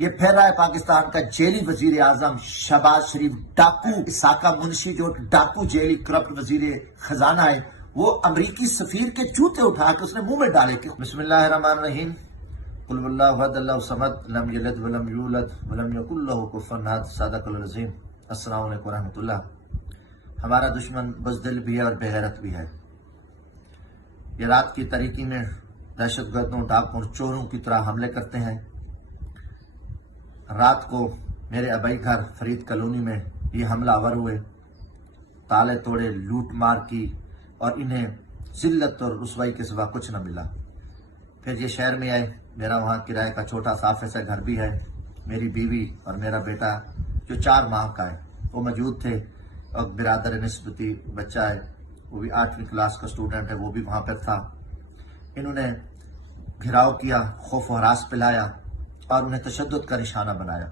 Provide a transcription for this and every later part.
یہ پھر رہا ہے پاکستان کا جیلی وزیر اعظم شہباز شریف ڈاکو اساقہ منشی، جو ڈاکو جیلی کرپٹ وزیر خزانہ ہے، وہ امریکی سفیر کے جوتے اٹھا کے اس نے منہ میں ڈالے کہ بسم اللہ الرحمن الرحیم قل اللہ احد اللہ الصمد لم یلد ولم یولد ولم یکن لہ کفوا احد صدق العظیم۔ السلام علیکم ورحمۃ اللہ۔ ہمارا دشمن بزدل بھی ہے اور بے غیرت بھی ہے۔ یہ رات کی تاریکی میں دہشت گردوں، ڈاکوں اور چوروں کی طرح حملے کرتے ہیں۔ رات کو میرے ابائی گھر فرید کالونی میں یہ حملہ آور ہوئے، تالے توڑے، لوٹ مار کی اور انہیں ذلت اور رسوائی کے سوا کچھ نہ ملا۔ پھر یہ شہر میں آئے، میرا وہاں کرائے کا چھوٹا صاف ایسا گھر بھی ہے، میری بیوی اور میرا بیٹا جو 4 ماہ کا ہے وہ موجود تھے، اور برادر نسبتی بچہ ہے، وہ بھی 8ویں کلاس کا اسٹوڈنٹ ہے، وہ بھی وہاں پر تھا۔ انہوں نے گھراؤ کیا، خوف و ہراس پلایا اور انہیں تشدد کا نشانہ بنایا۔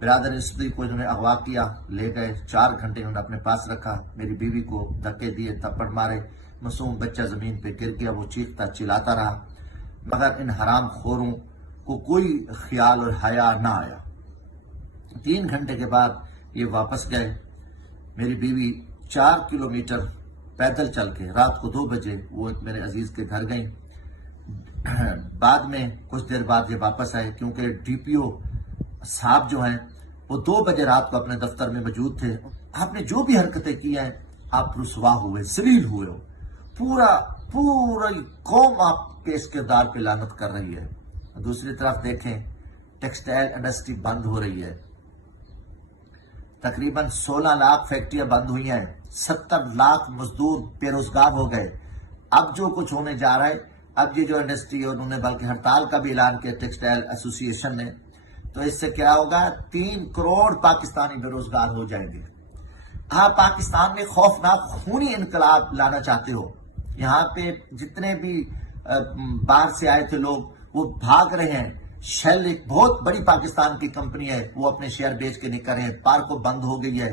برادر نسبتی کو انہوں نے اغوا کیا، لے گئے، 4 گھنٹے انہوں نے اپنے پاس رکھا، میری بیوی کو دھکے دیے، تھپڑ مارے، معصوم بچہ زمین پہ گر گیا، وہ چیختا چلاتا رہا، مگر ان حرام خوروں کو کوئی خیال اور حیا نہ آیا۔ 3 گھنٹے کے بعد یہ واپس گئے۔ میری بیوی 4 کلومیٹر پیدل چل کے رات کو 2 بجے وہ ایک میرے عزیز کے گھر گئیں۔ بعد میں کچھ دیر بعد یہ واپس آئے، کیونکہ ڈی پی او صاحب جو ہیں وہ 2 بجے رات کو اپنے دفتر میں موجود تھے۔ آپ نے جو بھی حرکتیں کی ہیں، آپ رسوا ہوئے، ذلیل ہوئے ہو، پوری قوم آپ کے اس کردار پہ لعنت کر رہی ہے۔ دوسری طرف دیکھیں، ٹیکسٹائل انڈسٹری بند ہو رہی ہے، تقریباً 16 لاکھ فیکٹریاں بند ہوئی ہیں، 70 لاکھ مزدور بے روزگار ہو گئے۔ اب جو کچھ ہونے جا رہا ہے، اب یہ جو انڈسٹری ہے، انہوں نے بلکہ ہڑتال کا بھی اعلان کیا ٹیکسٹائل ایسوسی ایشن نے، تو اس سے کیا ہوگا؟ 3 کروڑ پاکستانی بے روزگار ہو جائیں گے۔ آپ پاکستان میں خوفناک خونی انقلاب لانا چاہتے ہو۔ یہاں پہ جتنے بھی باہر سے آئے تھے لوگ، وہ بھاگ رہے ہیں۔ شیل ایک بہت بڑی پاکستان کی کمپنی ہے، وہ اپنے شیئر بیچ کے نکل رہے ہیں، پارکوں بند ہو گئی ہے،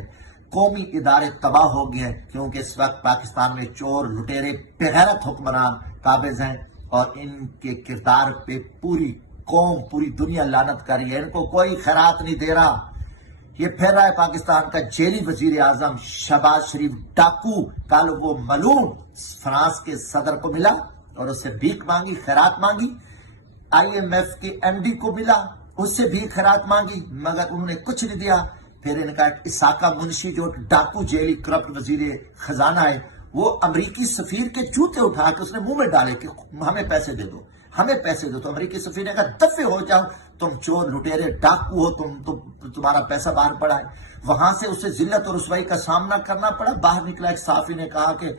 قومی ادارے تباہ ہو گئے ہیں، کیونکہ اس وقت پاکستان میں چور، لٹیرے، بغیرت حکمران قابض ہیں، اور ان کے کردار پہ پوری قوم، پوری دنیا لعنت کر رہی ہے۔ ان کو کوئی خیرات نہیں دے رہا۔ یہ پھر رہا ہے پاکستان کا جیلی وزیر اعظم شہباز شریف ڈاکو۔ کل وہ ملعون فرانس کے صدر کو ملا اور اس سے بھیک مانگی، خیرات مانگی۔ IMF کے MD کو ملا، اس سے بھی خیرات مانگی، مگر انہوں نے کچھ نہیں دیا۔ پھر ان کا اساقہ منشی جو ڈاکو جیلی کرپٹ وزیر خزانہ ہے، وہ امریکی سفیر کے جوتے اٹھا کے اس نے منہ میں ڈالے کہ ہمیں پیسے دے دو، ہمیں پیسے دو۔ تو امریکی سفیر نے کہا دفے ہو جاؤ، تم چور، لٹیرے، ڈاکو ہو، تمہارا پیسہ باہر پڑا ہے۔ وہاں سے اسے ذلت اور رسوائی کا سامنا کرنا پڑا۔ باہر نکلا ایک صحافی نے کہا کہ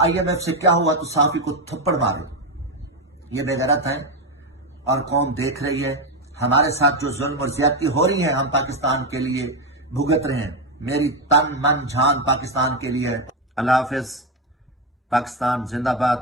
IMF سے کیا ہوا، تو صحافی کو تھپڑ مارے۔ یہ بے غیرت ہیں اور قوم دیکھ رہی ہے۔ ہمارے ساتھ جو ظلم اور زیادتی ہو رہی ہے، ہم پاکستان کے لیے بھگت رہے ہیں۔ میری تن من جان پاکستان کے لیے ہے۔ اللہ حافظ۔ پاکستان زندہ باد۔